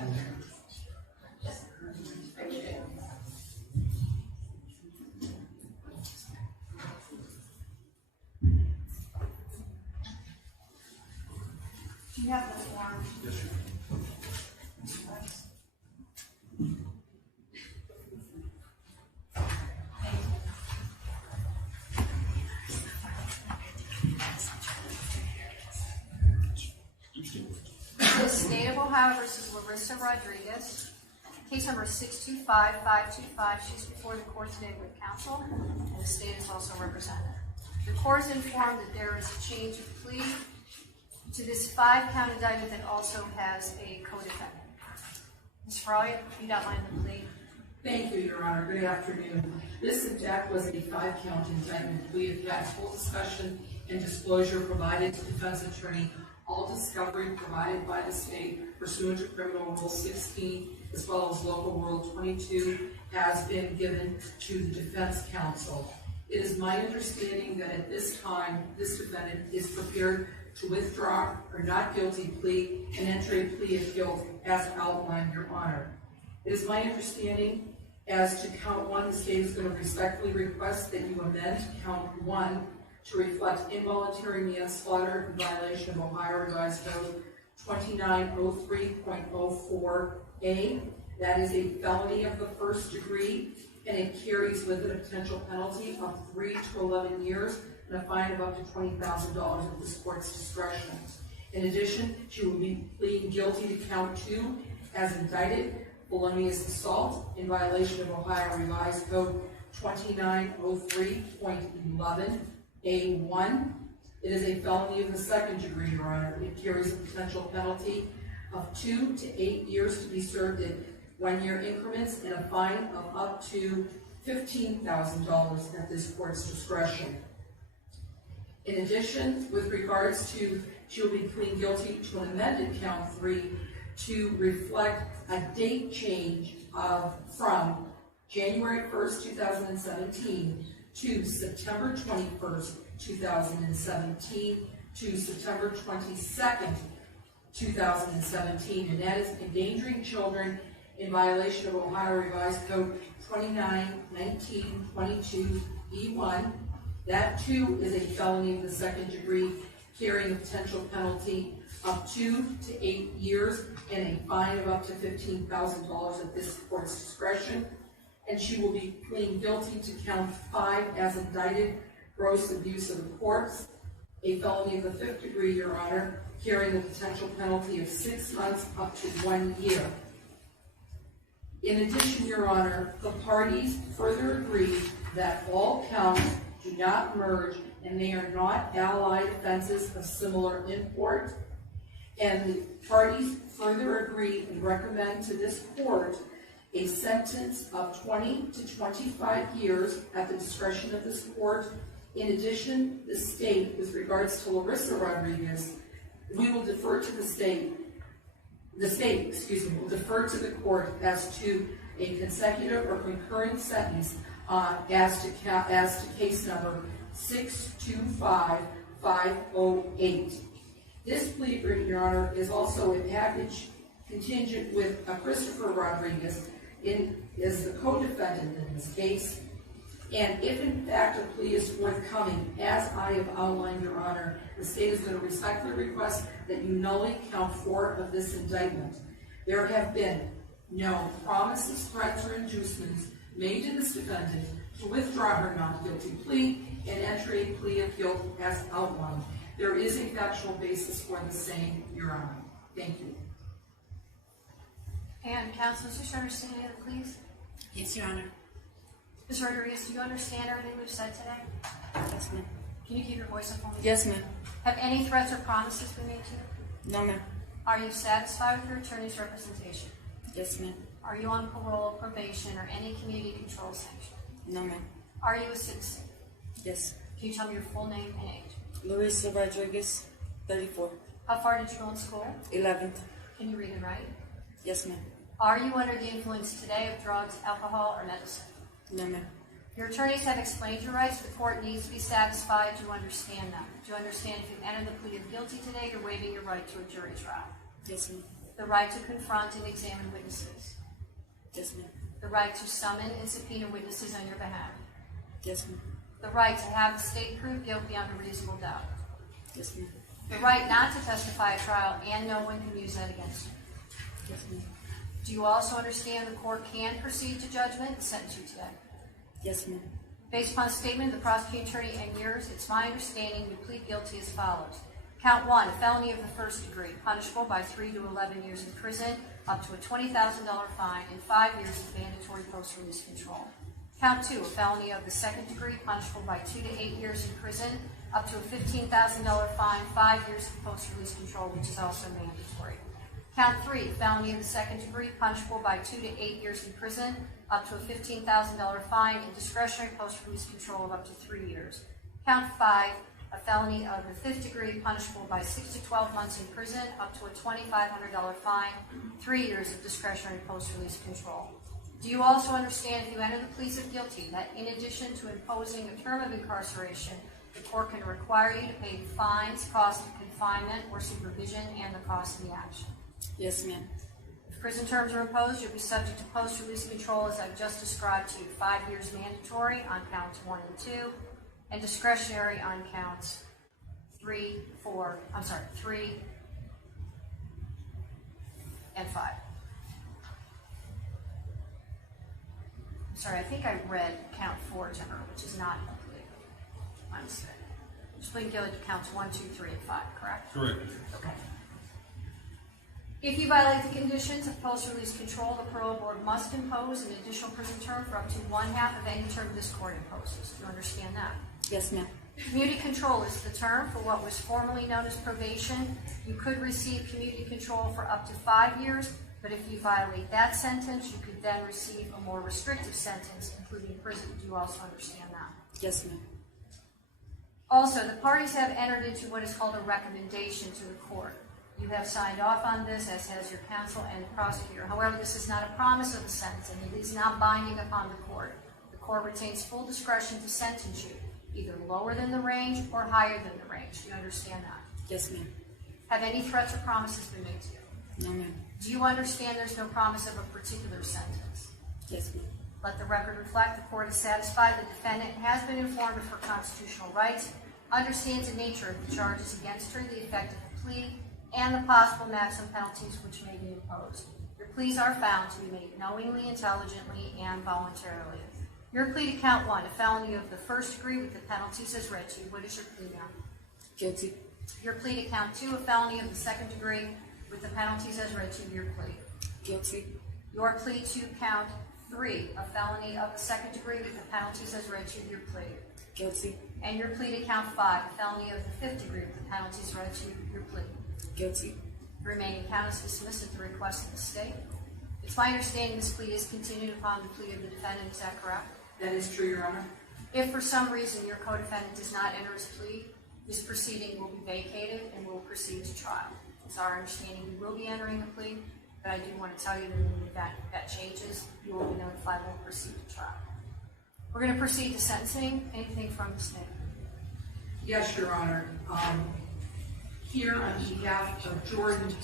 Do you have the form? Yes, sir. The State of Ohio versus Larissa Rodriguez, case number 625525. She's before the court today with counsel, and the state is also represented. The court is informed that there is a change of plea to this 5-count indictment that also has a co-defendant. Ms. Fry, you'd outline the plea. Thank you, Your Honor. Good afternoon. This, in fact, was a 5-count indictment. We have had full discussion and disclosure provided to defense attorney. All discovery provided by the state pursuant to Criminal Rule 16 as well as Local Rule 22 has been given to the defense counsel. It is my understanding that at this time, this defendant is prepared to withdraw her not guilty plea and enter a plea of guilt as outlined, Your Honor. It is my understanding as to count 1, the state is going to respectfully request that you amend count 1 to reflect involuntary manslaughter in violation of Ohio Revised Code 2903.04A. That is a felony of the first degree, and it carries with it a potential penalty of 3 to 11 years and a fine of up to $20,000 at this court's discretion. In addition, she will be pleading guilty to count 2 as indicted, felonious assault in violation of Ohio Revised Code 2903.11A1. It is a felony of the second degree, Your Honor. It carries a potential penalty of 2 to 8 years to be served in 1-year increments and a fine of up to $15,000 at this court's discretion. In addition, with regards to, she will be pleading guilty to an amended count 3 to reflect a date change from January 1st, 2017 to September 21st, 2017 to September 22nd, 2017, and that is endangering children in violation of Ohio Revised Code 291922E1. That too is a felony of the second degree, carrying a potential penalty of 2 to 8 years and a fine of up to $15,000 at this court's discretion. And she will be pleading guilty to count 5 as indicted, gross abuse of the corpse, a felony of the 5th degree, Your Honor, carrying a potential penalty of 6 months up to 1 year. In addition, Your Honor, the parties further agree that all counts do not merge and they are not allied offenses of similar import. And the parties further agree and recommend to this court a sentence of 20 to 25 years at the discretion of this court. In addition, the state, with regards to Larissa Rodriguez, we will defer to the state will defer to the court as to a consecutive or concurrent sentence as to case number 625508. This plea agreement, Your Honor, is also a package contingent with Christopher Rodriguez as the co-defendant in this case. And if in fact a plea is forthcoming, as I have outlined, Your Honor, the state is going to respectfully request that you nully count 4 of this indictment. There have been no promises, threats, or inducements made to this defendant to withdraw her not guilty plea and enter a plea of guilt as outlined. There is a factual basis for the same, Your Honor. Thank you. And counsel, is this your understanding of the pleas? Yes, Your Honor. Ms. Rodriguez, do you understand everything we've said today? Yes, ma'am. Can you keep your voice up for me? Yes, ma'am. Have any threats or promises been made to you? No, ma'am. Are you satisfied with your attorney's representation? Yes, ma'am. Are you on parole, probation, or any community control sanction? No, ma'am. Are you a citizen? Yes. Can you tell me your full name and age? Larissa Rodriguez, 34. How far did you go in school? 11th. Can you read and write? Yes, ma'am. Are you under the influence today of drugs, alcohol, or medicine? No, ma'am. Your attorneys have explained your rights. The court needs to be satisfied to understand them. Do you understand if you enter the plea of guilty today, you're waiving your right to a jury trial? Yes, ma'am. The right to confront and examine witnesses. Yes, ma'am. The right to summon and subpoena witnesses on your behalf. Yes, ma'am. The right to have the state prove guilt beyond a reasonable doubt. Yes, ma'am. The right not to testify at trial and no one can use that against you. Yes, ma'am. Do you also understand the court can proceed to judgment and sentence you today? Yes, ma'am. Based upon a statement of the prosecuting attorney and yours, it's my understanding you plead guilty as follows. Count 1, a felony of the first degree, punishable by 3 to 11 years in prison, up to a $20,000 fine, and 5 years of mandatory post-release control. Count 2, a felony of the second degree, punishable by 2 to 8 years in prison, up to a $15,000 fine, 5 years of post-release control, which is also mandatory. Count 3, felony of the second degree, punishable by 2 to 8 years in prison, up to a $15,000 fine, and discretionary post-release control of up to 3 years. Count 5, a felony of the fifth degree, punishable by 6 to 12 months in prison, up to a $2,500 fine, 3 years of discretionary post-release control. Do you also understand, if you enter the pleas of guilty, that in addition to imposing a term of incarceration, the court can require you to pay fines, cost of confinement or supervision, and the cost of the action? Yes, ma'am. If prison terms are imposed, you'll be subject to post-release control as I've just described to you. 5 years mandatory on counts 1 and 2, and discretionary on counts 3 and 5. Sorry, I think I read count 4 to her, which is not complete. My mistake. Just plead guilty to counts 1, 2, 3, and 5, correct? Correct. Okay. If you violate the conditions of post-release control, the parole board must impose an additional prison term for up to 1/2 of any term this court imposes. Do you understand that? Yes, ma'am. Community control is the term for what was formerly known as probation. You could receive community control for up to 5 years, but if you violate that sentence, you could then receive a more restrictive sentence, including prison. Do you also understand that? Yes, ma'am. Also, the parties have entered into what is called a recommendation to the court. You have signed off on this, as has your counsel and the prosecutor. However, this is not a promise of a sentence, and it is not binding upon the court. The court retains full discretion to sentence you, either lower than the range or higher than the range. Do you understand that? Yes, ma'am. Have any threats or promises been made to you? No, ma'am. Do you understand there's no promise of a particular sentence? Yes, ma'am. Let the record reflect the court is satisfied the defendant has been informed of her constitutional rights, understands the nature of the charges against her, the effect of the plea, and the possible maximum penalties which may be imposed. Your pleas are found to be made knowingly, intelligently, and voluntarily. Your plea to count 1, a felony of the first degree with the penalties as read to you. What is your plea now? Guilty. Your plea to count 2, a felony of the second degree with the penalties as read to you. Your plea. Guilty. Your plea to count 3, a felony of the second degree with the penalties as read to you. Your plea. Guilty. And your plea to count 5, a felony of the fifth degree with the penalties read to you. Your plea. Guilty. The remaining count is dismissed at the request of the state. It's my understanding this plea is continued upon the plea of the defendant. Is that correct? That is true, Your Honor. If for some reason your co-defendant does not enter his plea, this proceeding will be vacated and will proceed to trial. It's our understanding you will be entering the plea, but I do want to tell you that in the event that changes, you will be notified and will proceed to trial. We're going to proceed to sentencing. Anything from the state? Yes, Your Honor. Here on behalf of Jordan,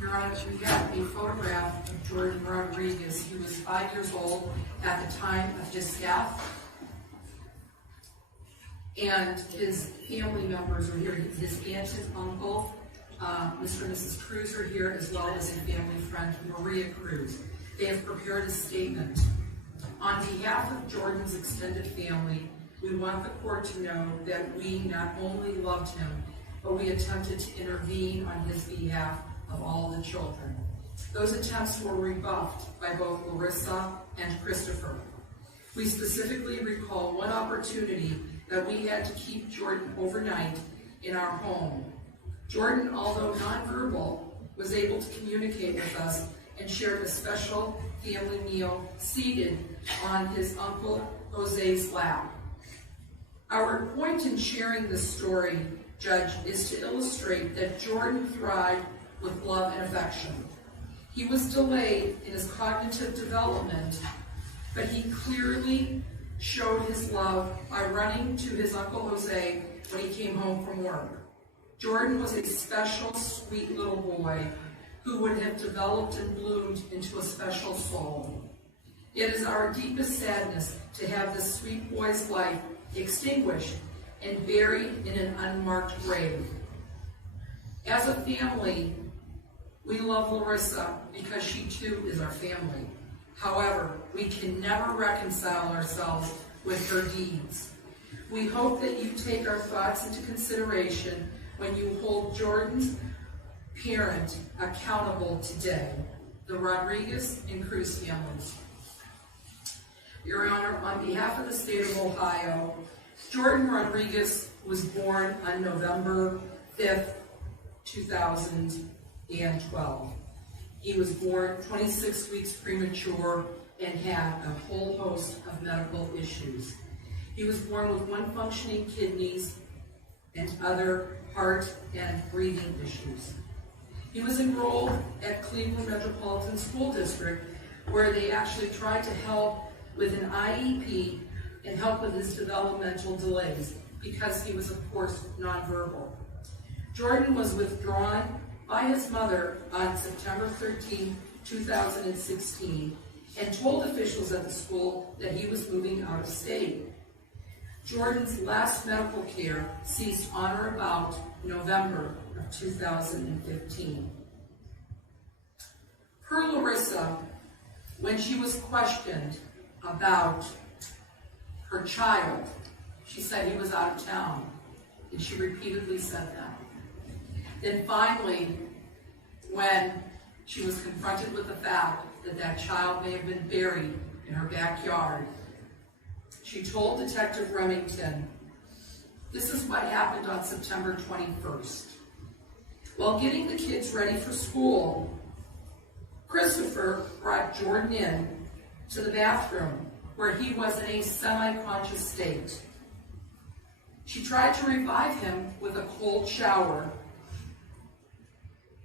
Your Honor, we have a photograph of Jordan Rodriguez. He was 5 years old at the time of his death. And his family members are here. His aunt and uncle, Mr. and Mrs. Cruz, are here, as well as a family friend, Maria Cruz. They have prepared a statement. On behalf of Jordan's extended family, we want the court to know that we not only loved him, but we attempted to intervene on his behalf of all the children. Those attempts were rebuffed by both LARISSA and Christopher. We specifically recall one opportunity that we had to keep Jordan overnight in our home. Jordan, although nonverbal, was able to communicate with us and shared a special family meal seated on his Uncle Jose's lap. Our point in sharing this story, Judge, is to illustrate that Jordan thrived with love and affection. He was delayed in his cognitive development, but he clearly showed his love by running to his Uncle Jose when he came home from work. Jordan was a special, sweet little boy who would have developed and bloomed into a special soul. It is our deepest sadness to have this sweet boy's life extinguished and buried in an unmarked grave. As a family, we love Larissa because she too is our family. However, we can never reconcile ourselves with her deeds. We hope that you take our thoughts into consideration when you hold Jordan's parent accountable today, the Rodriguez and Cruz families. Your Honor, on behalf of the state of Ohio, Jordan Rodriguez was born on November 5th, 2012. He was born 26 weeks premature and had a whole host of medical issues. He was born with one functioning kidneys and other heart and breathing issues. He was enrolled at Cleveland Metropolitan School District, where they actually tried to help with an IEP and help with his developmental delays because he was, of course, nonverbal. Jordan was withdrawn by his mother on September 13, 2016, and told officials at the school that he was moving out of state. Jordan's last medical care ceased on or about November of 2015. Per Larissa, when she was questioned about her child, she said he was out of town, and she repeatedly said that. Then finally, when she was confronted with the fact that that child may have been buried in her backyard, she told Detective Remington, "This is what happened on September 21st. While getting the kids ready for school, Christopher brought Jordan in to the bathroom where he was in a semi-conscious state. She tried to revive him with a cold shower,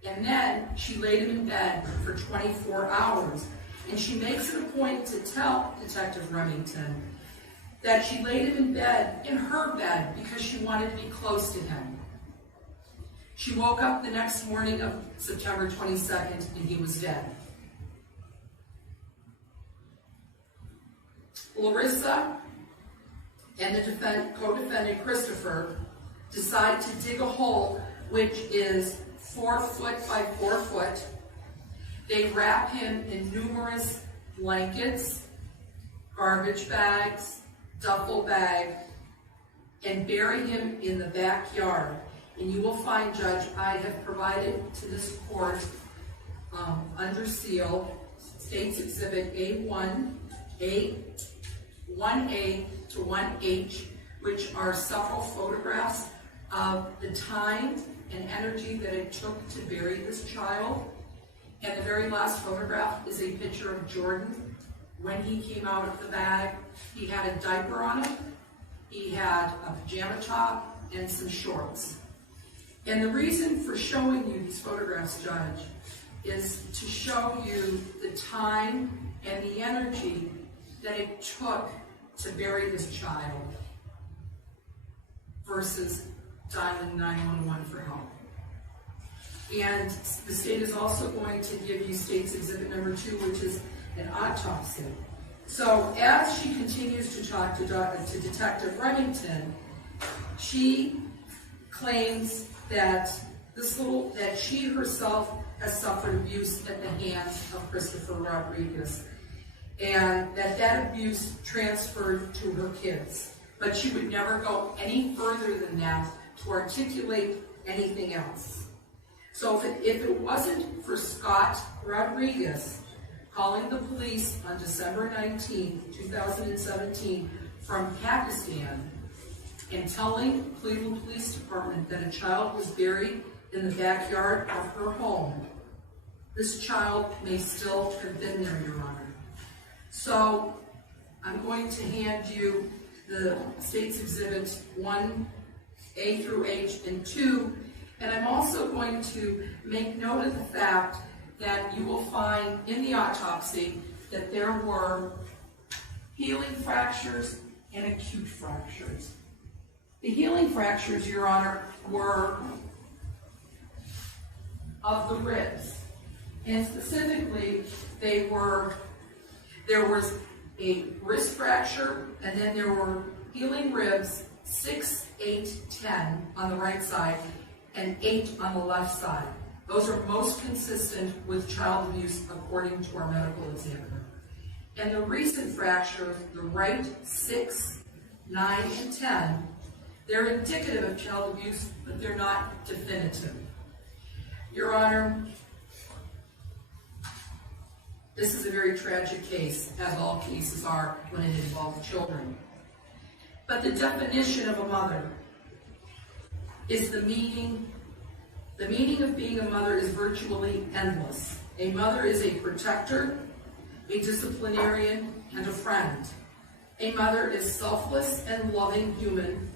and then she laid him in bed for 24 hours. And she makes it a point to tell Detective Remington that she laid him in bed, in her bed, because she wanted to be close to him. She woke up the next morning of September 22nd, and he was dead." Larissa and the co-defendant Christopher decide to dig a hole which is 4 foot by 4 foot. They wrap him in numerous blankets, garbage bags, duffel bag, and bury him in the backyard. And you will find, Judge, I have provided to this court under seal State's Exhibit A1, 1A to 1H, which are several photographs of the time and energy that it took to bury this child. And the very last photograph is a picture of Jordan when he came out of the bag. He had a diaper on him, he had a pajama top, and some shorts. And the reason for showing you these photographs, Judge, is to show you the time and the energy that it took to bury this child versus dialing 911 for help. And the state is also going to give you State's Exhibit number 2, which is an autopsy. So as she continues to talk to Detective Remington, she claims that that she herself has suffered abuse at the hands of Christopher Rodriguez, and that abuse transferred to her kids. But she would never go any further than that to articulate anything else. So if it wasn't for Scott Rodriguez calling the police on December 19, 2017 from Pakistan and telling Cleveland Police Department that a child was buried in the backyard of her home, this child may still have been there, Your Honor. So I'm going to hand you the State's Exhibits 1A through H and 2, and I'm also going to make note of the fact that you will find in the autopsy that there were healing fractures and acute fractures. The healing fractures, Your Honor, were of the ribs. And specifically, there was a wrist fracture, and then there were healing ribs, 6, 8, 10 on the right side, and 8 on the left side. Those are most consistent with child abuse according to our medical examiner. And the recent fractures, the right 6, 9, and 10, they're indicative of child abuse, but they're not definitive. Your Honor, this is a very tragic case, as all cases are when it involves children. But the definition of a mother is the meaning of being a mother is virtually endless. A mother is a protector, a disciplinarian, and a friend. A mother is selfless and loving human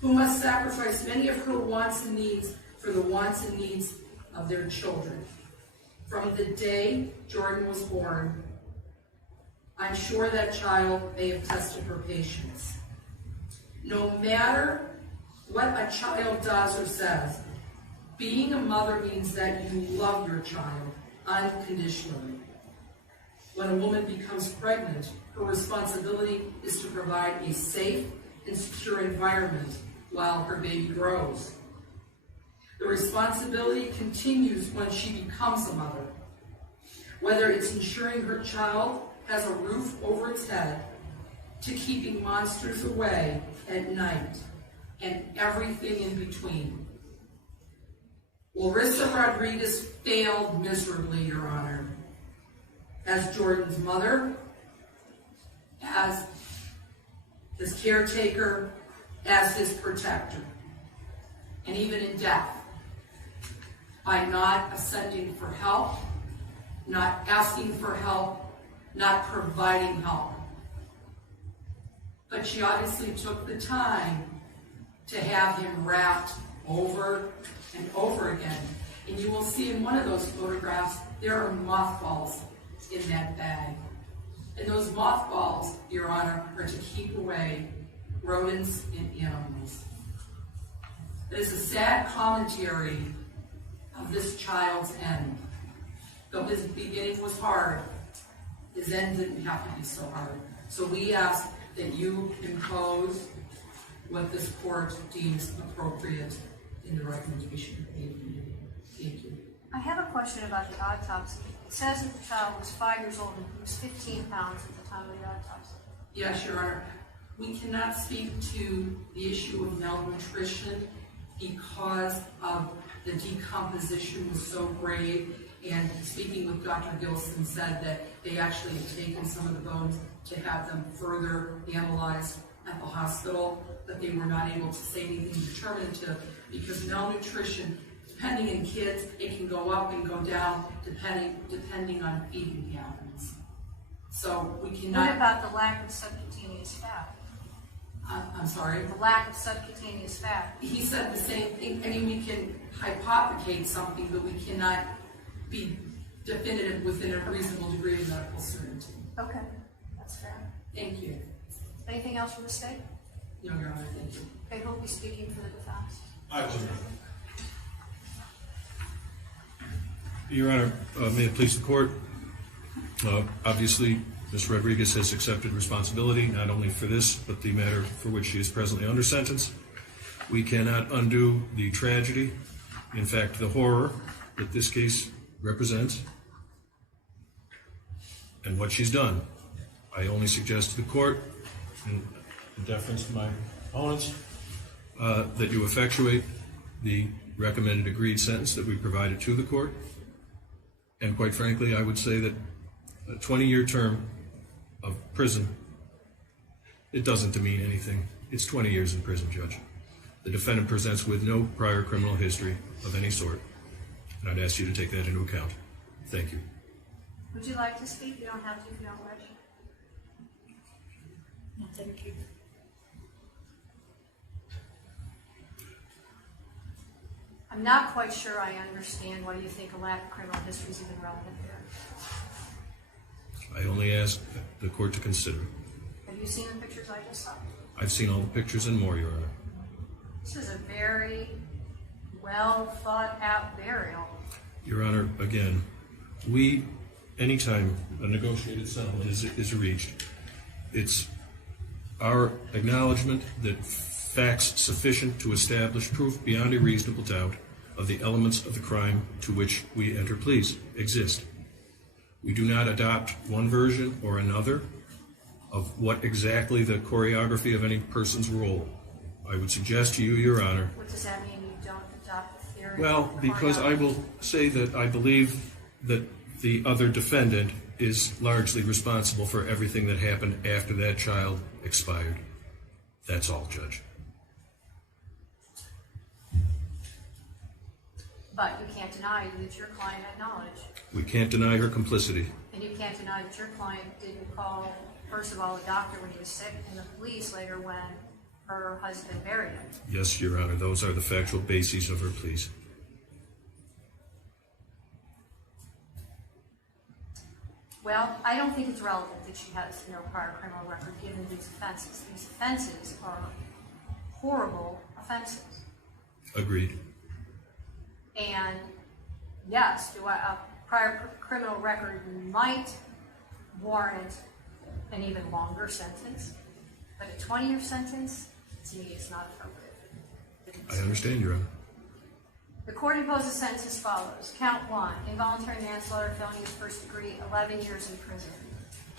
who must sacrifice many of her wants and needs for the wants and needs of their children. From the day Jordan was born, I'm sure that child may have tested her patience. No matter what a child does or says, being a mother means that you love your child unconditionally. When a woman becomes pregnant, her responsibility is to provide a safe and secure environment while her baby grows. The responsibility continues when she becomes a mother, whether it's ensuring her child has a roof over its head, to keeping monsters away at night, and everything in between. LARISSA Rodriguez failed miserably, Your Honor, as Jordan's mother, as his caretaker, as his protector, and even in death, by not ascending for help, not asking for help, not providing help. But she obviously took the time to have him wrapped over and over again. And you will see in one of those photographs, there are mothballs in that bag. And those mothballs, Your Honor, are to keep away rodents and animals. It is a sad commentary of this child's end. Though his beginning was hard, his end didn't have to be so hard. So we ask that you impose what this court deems appropriate in the recommendation made. Thank you. I have a question about the autopsy. It says that the child was 5 years old and he was 15 pounds at the time of the autopsy. Yes, Your Honor. We cannot speak to the issue of malnutrition because of the decomposition was so grave. And speaking with Dr. Gilson said that they actually had taken some of the bones to have them further analyzed at the hospital, but they were not able to say anything determinative because malnutrition, depending in kids, it can go up and go down depending on feeding patterns. So we cannot. What about the lack of subcutaneous fat? I'm sorry? The lack of subcutaneous fat. He said the same thing. I mean, we can hypothecate something, but we cannot be definitive within a reasonable degree of medical certainty. Okay, that's fair. Thank you. Anything else from the state? No, Your Honor, thank you. Okay, who'll be speaking for the defense? I will. Your Honor, may it please the court. Obviously, Ms. Rodriguez has accepted responsibility not only for this, but the matter for which she is presently under sentence. We cannot undo the tragedy, in fact, the horror that this case represents and what she's done. I only suggest to the court, in deference to my opponents, that you effectuate the recommended agreed sentence that we provided to the court. And quite frankly, I would say that a 20-year term of prison, it doesn't demean anything. It's 20 years in prison, Judge. The defendant presents with no prior criminal history of any sort, and I'd ask you to take that into account. Thank you. Would you like to speak? You don't have to if you don't wish. No, thank you. I'm not quite sure I understand why you think a lack of criminal history is even relevant here. I only ask the court to consider. Have you seen the pictures I just saw? I've seen all the pictures and more, Your Honor. This is a very well thought out burial. Your Honor, again, anytime a negotiated settlement is reached, it's our acknowledgement that facts sufficient to establish proof beyond a reasonable doubt of the elements of the crime to which we enter pleas exist. We do not adopt one version or another of what exactly the choreography of any person's role. I would suggest to you, Your Honor. What does that mean, you don't adopt the theory? Well, because I will say that I believe that the other defendant is largely responsible for everything that happened after that child expired. That's all, Judge. But you can't deny that your client had knowledge. We can't deny her complicity. And you can't deny that your client didn't call, first of all, the doctor when he was sick, and the police later when her husband buried him. Yes, Your Honor, those are the factual bases of her pleas. Well, I don't think it's relevant that she has no prior criminal record given these offenses. These offenses are horrible offenses. Agreed. And yes, a prior criminal record might warrant an even longer sentence, but a 20-year sentence, to me, is not appropriate. I understand, Your Honor. The court imposes a sentence as follows. Count 1, involuntary manslaughter, felony of first degree, 11 years in prison.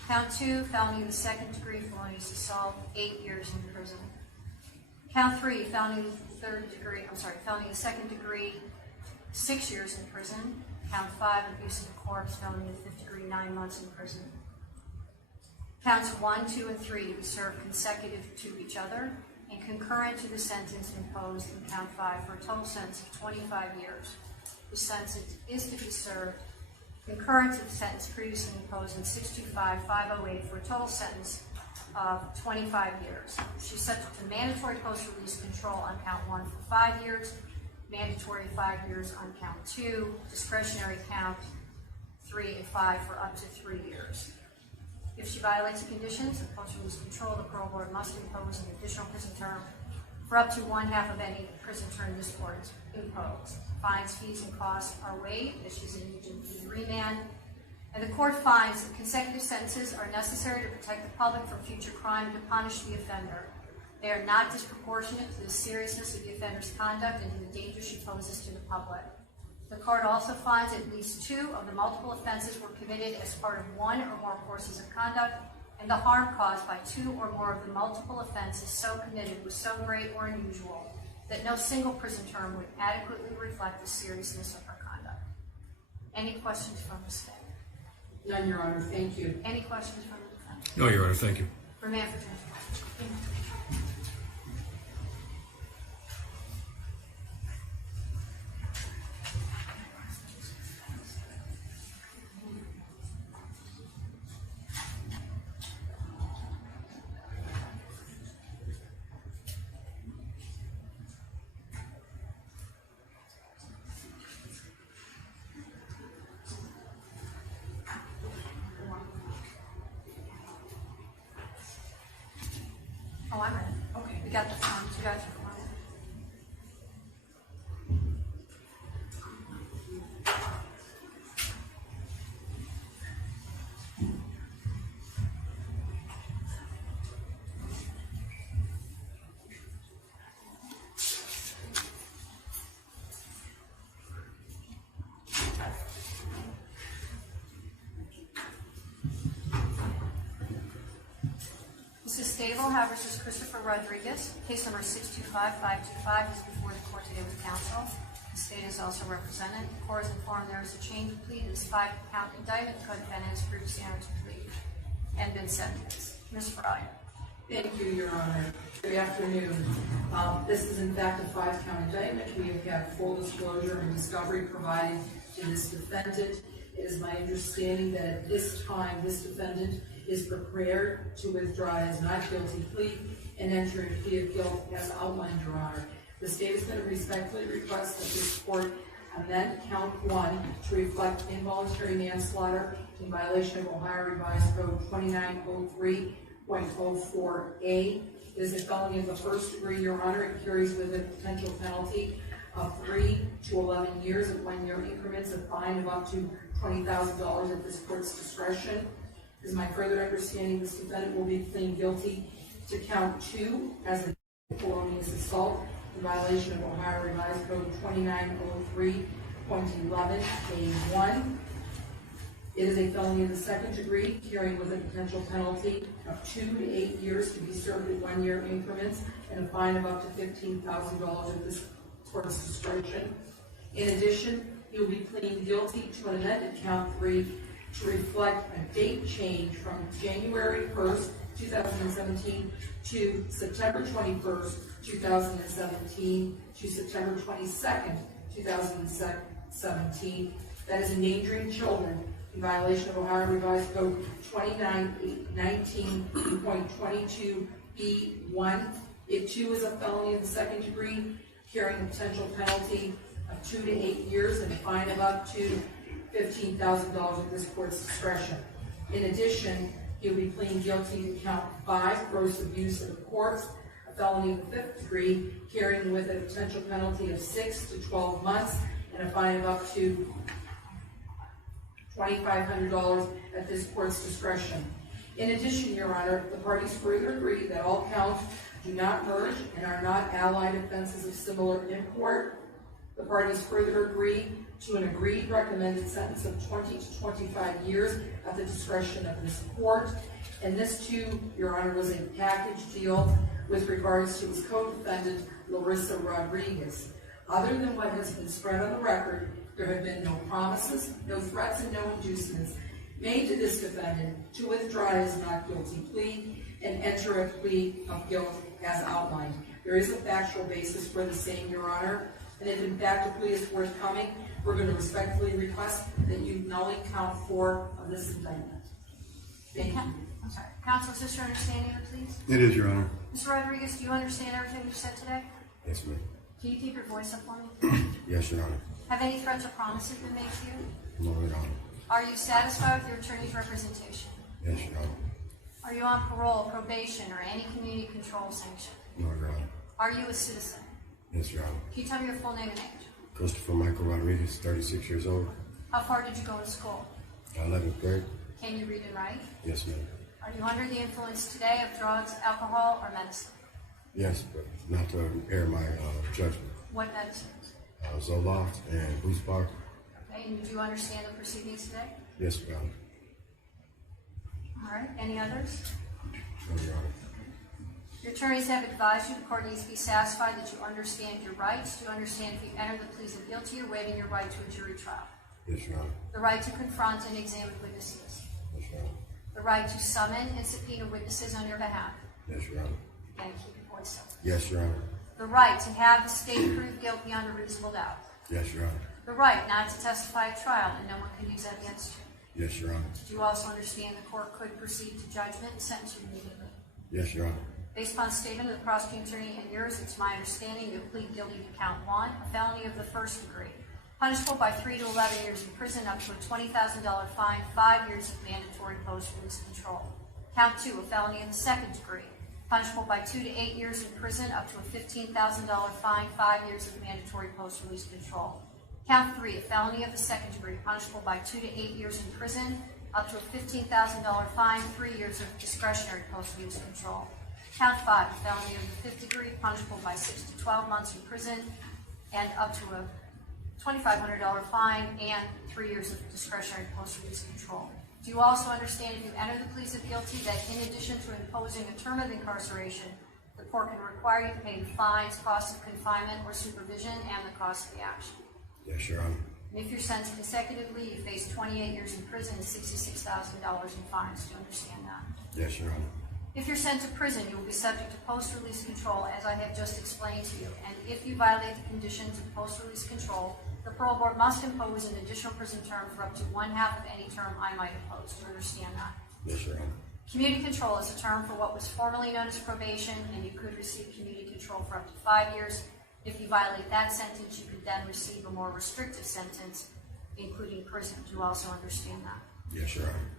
Count 2, felony of the second degree, felonious assault, 8 years in prison. Count 3, felony of the second degree, 6 years in prison. Count 5, abuse of a corpse, felony of the fifth degree, 9 months in prison. Counts 1, 2, and 3 to be served consecutive to each other and concurrent to the sentence imposed in count 5 for a total sentence of 25 years. The sentence is to be served concurrent to the sentence previously imposed in 625-508 for a total sentence of 25 years. She's subject to mandatory post-release control on count 1 for 5 years, mandatory 5 years on count 2, discretionary count 3 and 5 for up to 3 years. If she violates the conditions of post-release control, the parole board must impose an additional prison term for up to 1/2 of any prison term this court has imposed. Fines, fees, and costs are waived if she's in remand, and the court finds that consecutive sentences are necessary to protect the public from future crime and to punish the offender. They are not disproportionate to the seriousness of the offender's conduct and to the danger she poses to the public. The court also finds at least 2 of the multiple offenses were committed as part of 1 or more courses of conduct, and the harm caused by 2 or more of the multiple offenses so committed was so great or unusual that no single prison term would adequately reflect the seriousness of her conduct. Any questions from the state? None, Your Honor. Thank you. Any questions from the defense? No, Your Honor, thank you. Remand for transportation. Oh, I'm ready. Okay. We got the forms. You guys are fine. Stableham versus Christopher Rodriguez. Case number 625-525 is before the court today with counsel. The state is also represented. The court is informed there is a change of plea to this 5-count indictment. The co-defendant has previously entered the plea and been sentenced. Ms. Burier. Thank you, Your Honor. Good afternoon. This is in fact a 5-count indictment. We have had full disclosure and discovery provided to this defendant. It is my understanding that at this time, this defendant is prepared to withdraw his not guilty plea and enter a plea of guilt as outlined, Your Honor. The state is going to respectfully request that this court amend count 1 to reflect involuntary manslaughter in violation of Ohio Revised Code 2903.04A. It is a felony of the first degree, Your Honor. It carries with it a potential penalty of 3 to 11 years of 1-year increments, a fine of up to $20,000 at this court's discretion. It is my further understanding this defendant will be pleading guilty to count 2 as a felonious assault in violation of Ohio Revised Code 2903.11A1. It is a felony in the second degree, carrying with a potential penalty of 2 to 8 years to be served in 1-year increments and a fine of up to $15,000 at this court's discretion. In addition, he will be pleading guilty to an amended count 3 to reflect a date change from January 1st, 2017 to September 21st, 2017 to September 22nd, 2017. That is endangering children in violation of Ohio Revised Code 2919.22B1. It too is a felony in the second degree, carrying a potential penalty of 2 to 8 years and a fine of up to $15,000 at this court's discretion. In addition, he will be pleading guilty to count 5, gross abuse of the courts, a felony in the fifth degree, carrying with a potential penalty of 6 to 12 months and a fine of up to $2,500 at this court's discretion. In addition, Your Honor, the parties further agree that all counts do not merge and are not allied offenses of similar import. The parties further agree to an agreed recommended sentence of 20 to 25 years at the discretion of this court. And this too, Your Honor, was a package deal with regards to his co-defendant, LARISSA Rodriguez. Other than what has been spread on the record, there have been no promises, no threats, and no inducements made to this defendant to withdraw his not guilty plea and enter a plea of guilt as outlined. There is a factual basis for the same, Your Honor, and if in fact a plea is forthcoming, we're going to respectfully request that you nullly count 4 of this indictment. Thank you. I'm sorry. Counsel, is this your understanding of the pleas? It is, Your Honor. Mr. Rodriguez, do you understand everything you said today? Yes, ma'am. Can you keep your voice up for me? Yes, Your Honor. Have any threats or promises been made to you? No, Your Honor. Are you satisfied with your attorney's representation? Yes, Your Honor. Are you on parole, probation, or any community control sanction? No, Your Honor. Are you a citizen? Yes, Your Honor. Can you tell me your full name and age? Christopher Michael Rodriguez, 36 years old. How far did you go to school? 11th grade. Can you read and write? Yes, ma'am. Are you under the influence today of drugs, alcohol, or medicine? Yes, but not to impair my judgment. What medicines? Zoloft and Buspar. Okay, and do you understand the proceedings today? Yes, Your Honor. All right, any others? No, Your Honor. Your attorneys have advised you the court needs to be satisfied that you understand your rights. Do you understand if you enter the pleas of guilty, you're waiving your right to a jury trial? Yes, Your Honor. The right to confront and examine witnesses. Yes, Your Honor. The right to summon and subpoena witnesses on your behalf. Yes, Your Honor. And keep your voice up. Yes, Your Honor. The right to have the state prove guilt beyond a reasonable doubt. Yes, Your Honor. The right not to testify at trial and no one can use that against you. Yes, Your Honor. Do you also understand the court could proceed to judgment and sentence you immediately? Yes, Your Honor. Based upon statement of the prosecuting attorney and yours, it's my understanding you'll plead guilty to count 1, a felony of the first degree, punishable by 3 to 11 years in prison, up to a $20,000 fine, 5 years of mandatory post-release control. Count 2, a felony in the second degree, punishable by 2 to 8 years in prison, up to a $15,000 fine, 5 years of mandatory post-release control. Count 3, a felony of the second degree, punishable by 2 to 8 years in prison, up to a $15,000 fine, 3 years of discretionary post-release control. Count 5, a felony of the fifth degree, punishable by 6 to 12 months in prison, and up to a $2,500 fine and 3 years of discretionary post-release control. Do you also understand if you enter the pleas of guilty that in addition to imposing a term of incarceration, the court can require you to pay the fines, cost of confinement or supervision, and the cost of the action? Yes, Your Honor. And if you're sentenced consecutively, you face 28 years in prison and $66,000 in fines. Do you understand that? Yes, Your Honor. If you're sent to prison, you will be subject to post-release control, as I have just explained to you. And if you violate the conditions of post-release control, the parole board must impose an additional prison term for up to 1/2 of any term I might impose. Do you understand that? Yes, Your Honor. Community control is a term for what was formerly known as probation, and you could receive community control for up to 5 years. If you violate that sentence, you could then receive a more restrictive sentence, including prison. Do you also understand that? Yes, Your Honor.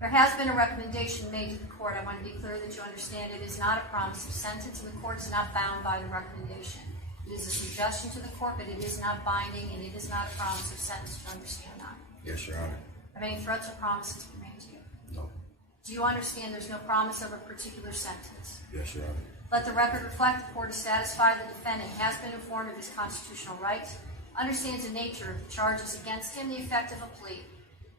There has been a recommendation made to the court. I want to be clear that you understand it is not a promise of sentence, and the court is not bound by the recommendation. It is a suggestion to the court, but it is not binding, and it is not a promise of sentence. Do you understand that? Yes, Your Honor. Have any threats or promises been made to you? No. Do you understand there's no promise of a particular sentence? Yes, Your Honor. Let the record reflect the court is satisfied the defendant has been informed of his constitutional rights, understands the nature of the charges against him, the effect of a plea,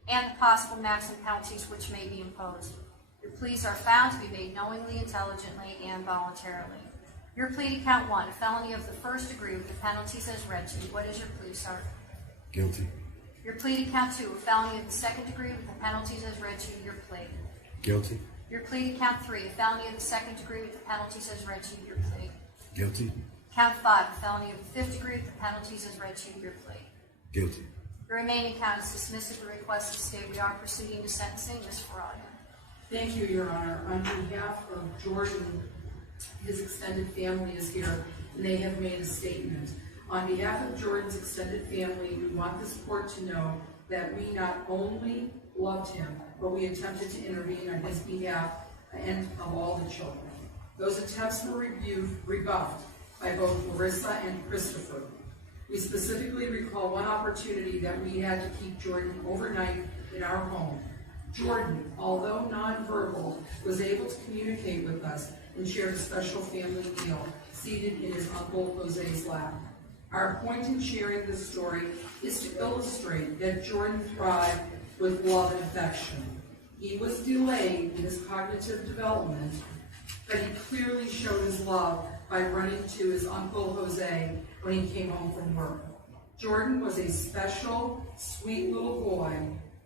and the possible maximum penalties which may be imposed. Your pleas are found to be made knowingly, intelligently, and voluntarily. Your plea to count 1, a felony of the first degree with the penalties as read to you. What is your plea, sir? Guilty. Your plea to count 2, a felony of the second degree with the penalties as read to you. Your plea. Guilty. Your plea to count 3, a felony of the second degree with the penalties as read to you. Your plea. Guilty. Count 5, a felony of the 5th degree with the penalties as read to you. Your plea. Guilty. The remaining count is dismissed at the request of the state. We are proceeding to sentencing. Ms. Ferrara. Thank you, Your Honor. On behalf of Jordan, his extended family is here, and they have made a statement. On behalf of Jordan's extended family, we want this court to know that we not only loved him, but we attempted to intervene on his behalf and of all the children. Those attempts were rebuffed by both Larissa and Christopher. We specifically recall one opportunity that we had to keep Jordan overnight in our home. Jordan, although nonverbal, was able to communicate with us and shared a special family meal seated in his Uncle Jose's lap. Our point in sharing this story is to illustrate that Jordan thrived with love and affection. He was delayed in his cognitive development, but he clearly showed his love by running to his Uncle Jose when he came home from work. Jordan was a special, sweet little boy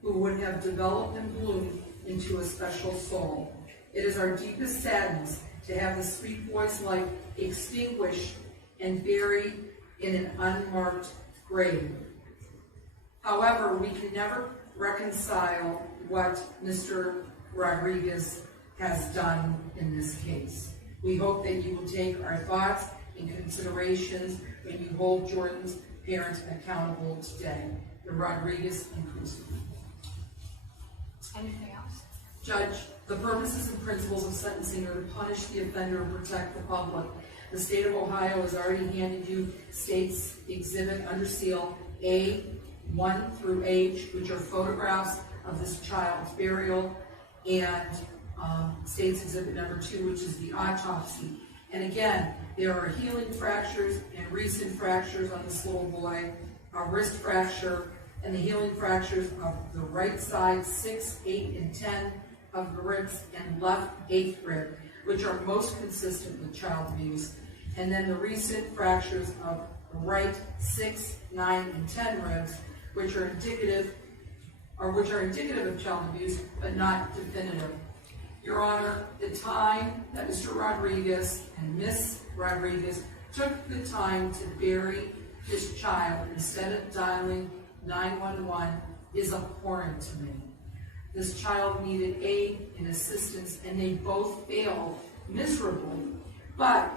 who would have developed and bloomed into a special soul. It is our deepest sadness to have this sweet boy's life extinguished and buried in an unmarked grave. However, we can never reconcile what Mr. Rodriguez has done in this case. We hope that you will take our thoughts and considerations when you hold Jordan's parents accountable today, the Rodriguez inclusive. Anything else? Judge, the purposes and principles of sentencing are to punish the offender and protect the public. The state of Ohio has already handed you state's exhibit under seal A1 through H, which are photographs of this child's burial, and state's exhibit number 2, which is the autopsy. And again, there are healing fractures and recent fractures on this little boy, a wrist fracture, and the healing fractures of the right side 6, 8, and 10 of the ribs and left 8th rib, which are most consistent with child abuse. And then the recent fractures of the right 6, 9, and 10 ribs, which are indicative of child abuse, but not definitive. Your Honor, the time that Mr. Rodriguez and Miss Rodriguez took the time to bury this child instead of dialing 911 is abhorrent to me. This child needed aid and assistance, and they both failed miserably. But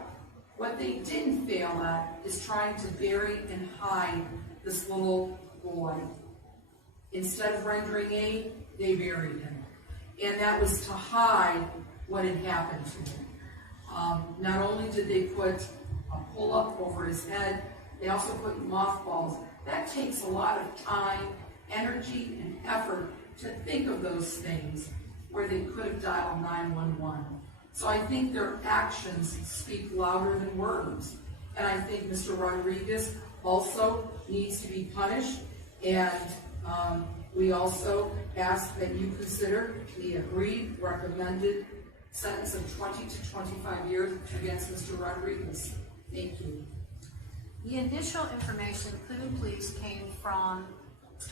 what they didn't fail at is trying to bury and hide this little boy. Instead of rendering aid, they buried him. And that was to hide what had happened to him. Not only did they put a pull-up over his head, they also put mothballs. That takes a lot of time, energy, and effort to think of those things where they could have dialed 911. So I think their actions speak louder than words. And I think Mr. Rodriguez also needs to be punished. And we also ask that you consider the agreed recommended sentence of 20 to 25 years against Mr. Rodriguez. Thank you. The initial information, including pleas, came from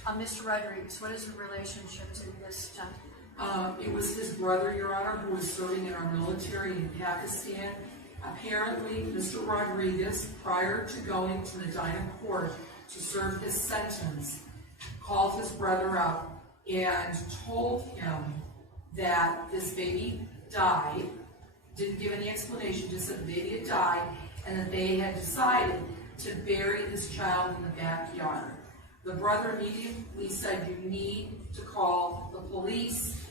Mr. Rodriguez. What is the relationship to this gentleman? It was his brother, Your Honor, who was serving in our military in Pakistan. Apparently, Mr. Rodriguez, prior to going to Medina Court to serve his sentence, called his brother up and told him that this baby died, didn't give any explanation, just said the baby had died, and that they had decided to bury this child in the backyard. The brother immediately said, you need to call the police.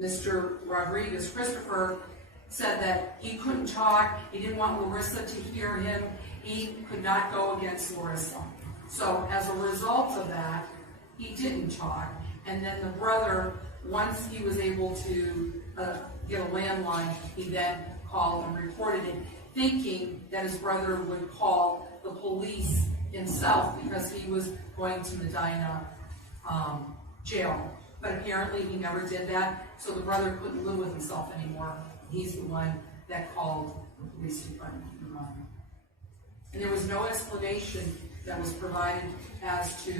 Mr. Rodriguez, Christopher, said that he couldn't talk, he didn't want Larissa to hear him, he could not go against Larissa. So as a result of that, he didn't talk. And then the brother, once he was able to get a landline, he then called and reported it, thinking that his brother would call the police himself because he was going to Medina jail. But apparently he never did that, so the brother couldn't live with himself anymore. He's the one that called the police department. And there was no explanation that was provided as to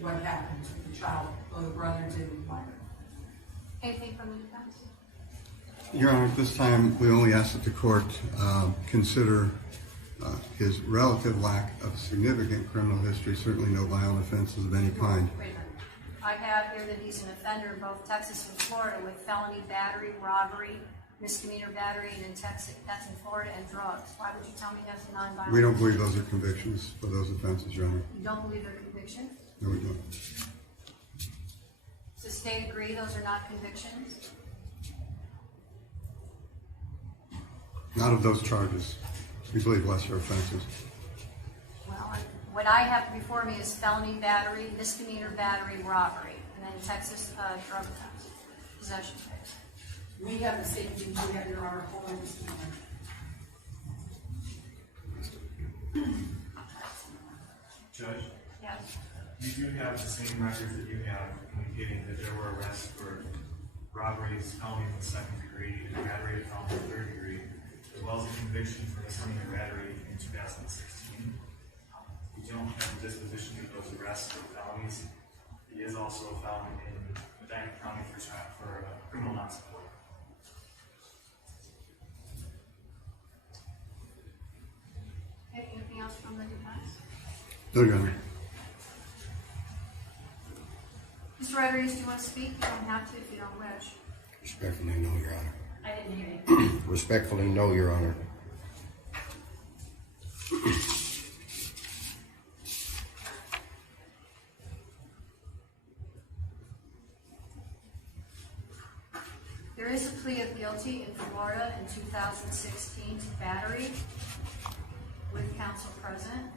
what happened to the child, though the brother did inquire. Anything from the defense? Your Honor, at this time, we only ask that the court consider his relative lack of significant criminal history, certainly no violent offenses of any kind. Wait a minute. I have here that he's an offender in both Texas and Florida with felony battery, robbery, misdemeanor battery, and in Texas, that's in Florida, and drugs. Why would you tell me that's a non-violent? We don't believe those are convictions for those offenses, Your Honor. You don't believe they're convictions? No, we don't. Does the state agree those are not convictions? Not of those charges. We believe lesser offenses. Well, what I have before me is felony battery, misdemeanor battery, robbery, and then Texas drug offense, possession case. We have the same thing we have, Your Honor. Hold on just a moment. Judge, Yes. you do have the same records that you have indicating that there were arrests for robberies, felony in the second degree, and battery of felony in the third degree, as well as a conviction for misdemeanor battery in 2016. You don't have the disposition of those arrests for felonies. He is also a felon in Medina County for criminal non-support. Anything else from the defense? No, Your Honor. Mr. Rodriguez, do you want to speak? You don't have to if you don't wish. Respectfully, no, Your Honor. I didn't hear you. Respectfully, no, Your Honor. There is a plea of guilty in Florida in 2016 to battery with counsel present.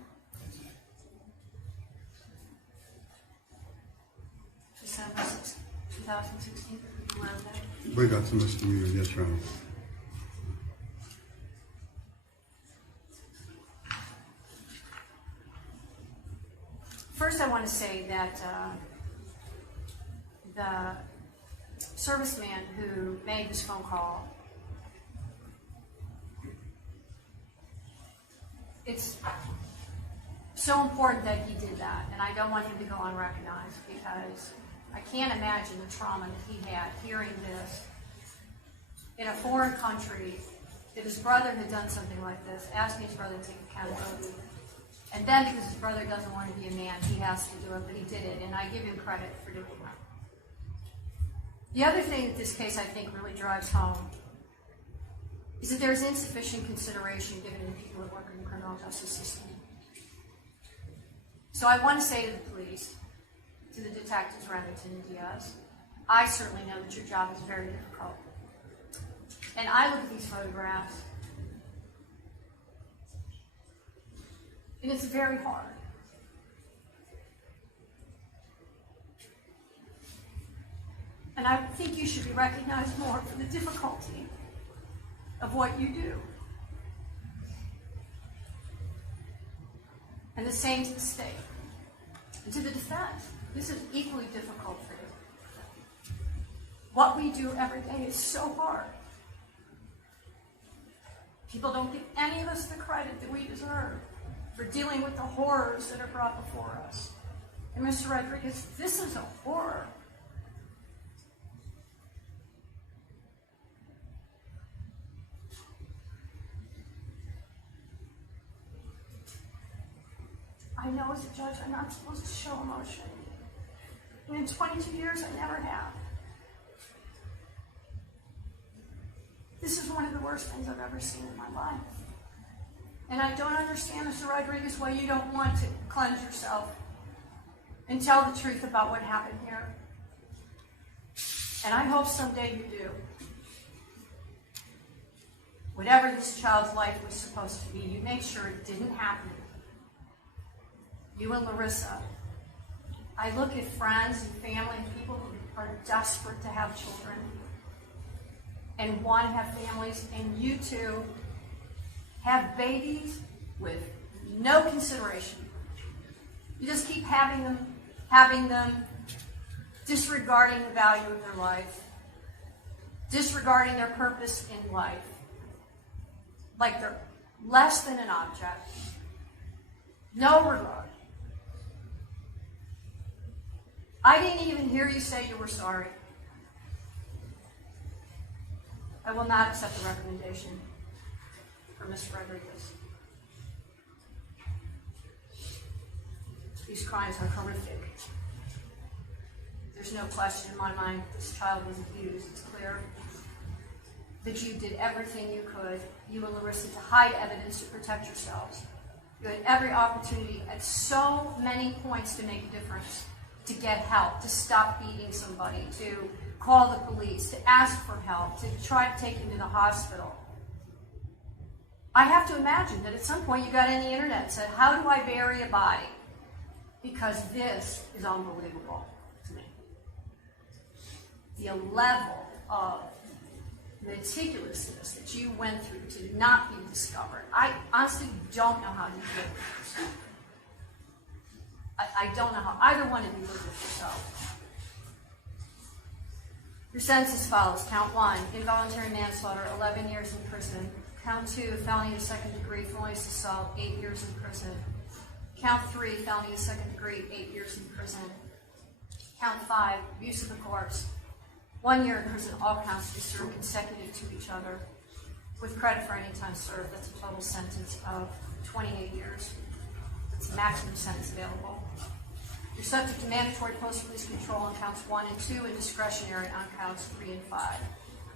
December 6, 2016. You aware of that? I believe that's a misdemeanor, yes, Your Honor. First, I want to say that the serviceman who made this phone call, it's so important that he did that, and I don't want him to go unrecognized because I can't imagine the trauma that he had hearing this in a foreign country, that his brother had done something like this, asking his brother to take accountability. And then because his brother doesn't want to be a man, he has to do it, but he did it, and I give him credit for doing that. The other thing that this case I think really drives home is that there's insufficient consideration given to people that work in the criminal justice system. So I want to say to the police, to the detectives, Remington and Diaz, I certainly know that your job is very difficult. And I look at these photographs, and it's very hard. And I think you should be recognized more for the difficulty of what you do. And the same to the state. And to the defense, this is equally difficult for you. What we do every day is so hard. People don't give any of us the credit that we deserve for dealing with the horrors that are brought before us. And Mr. Rodriguez, this is a horror. I know as a judge I'm not supposed to show emotion. And in 22 years I never have. This is one of the worst things I've ever seen in my life. And I don't understand, Mr. Rodriguez, why you don't want to cleanse yourself and tell the truth about what happened here. And I hope someday you do. Whatever this child's life was supposed to be, you make sure it didn't happen. You and LARISSA I look at friends and family and people who are desperate to have children and want to have families, and you two have babies with no consideration. You just keep having them, disregarding the value of their life, disregarding their purpose in life, like they're less than an object, no regard. I didn't even hear you say you were sorry. I will not accept the recommendation for Mr. Rodriguez. These crimes are horrific. There's no question in my mind that this child was abused. It's clear that you did everything you could, you and Larissa, to hide evidence to protect yourselves. You had every opportunity at so many points to make a difference, to get help, to stop beating somebody, to call the police, to ask for help, to try to take him to the hospital. I have to imagine that at some point you got on the internet and said, how do I bury a body? Because this is unbelievable to me. The level of meticulousness that you went through to not be discovered. I honestly don't know how you did it with yourself. I don't know how either one of you lived with yourself. Your sentence as follows. Count 1, involuntary manslaughter, 11 years in prison. Count 2, felony of second degree, felonious assault, 8 years in prison. Count 3, felony of second degree, 8 years in prison. Count 5, abuse of the corpse, 1 year in prison, all counts to be served consecutive to each other with credit for any time served. That's a total sentence of 28 years. That's the maximum sentence available. You're subject to mandatory post-release control on counts 1 and 2 and discretionary on counts 3 and 5.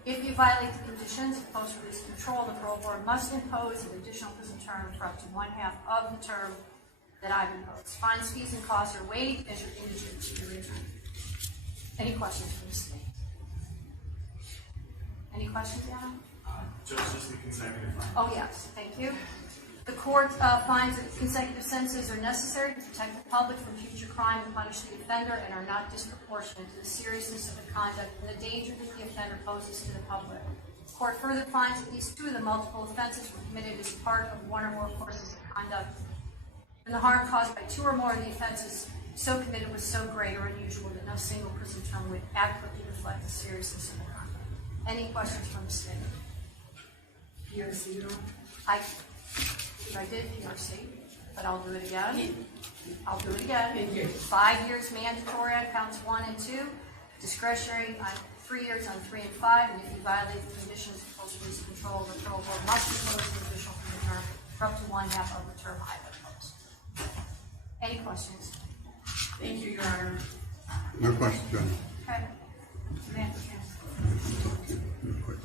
If you violate the conditions of post-release control, the parole board must impose an additional prison term for up to 1/2 of the term that I've imposed. Fines, fees, and costs are waived as you're indigent to your return. Any questions from the state? Any questions, Anna? Just the consecutive fine. Oh, yes, thank you. The court finds that consecutive sentences are necessary to protect the public from future crime and punish the offender and are not disproportionate to the seriousness of the conduct and the danger that the offender poses to the public. The court further finds that these 2 of the multiple offenses were committed as part of 1 or more courses of conduct, and the harm caused by 2 or more of the offenses so committed was so great or unusual that no single prison term would adequately reflect the seriousness of the conduct. Any questions from the state? PRC, I did PRC, but I'll do it again. I'll do it again. Thank you. 5 years mandatory on counts 1 and 2, discretionary on 3 years on 3 and 5, and if you violate the conditions of post-release control, the parole board must impose an additional prison term for up to 1/2 of the term I've imposed. Any questions? Thank you, Your Honor. No questions, John. Okay. Samantha, Real quick.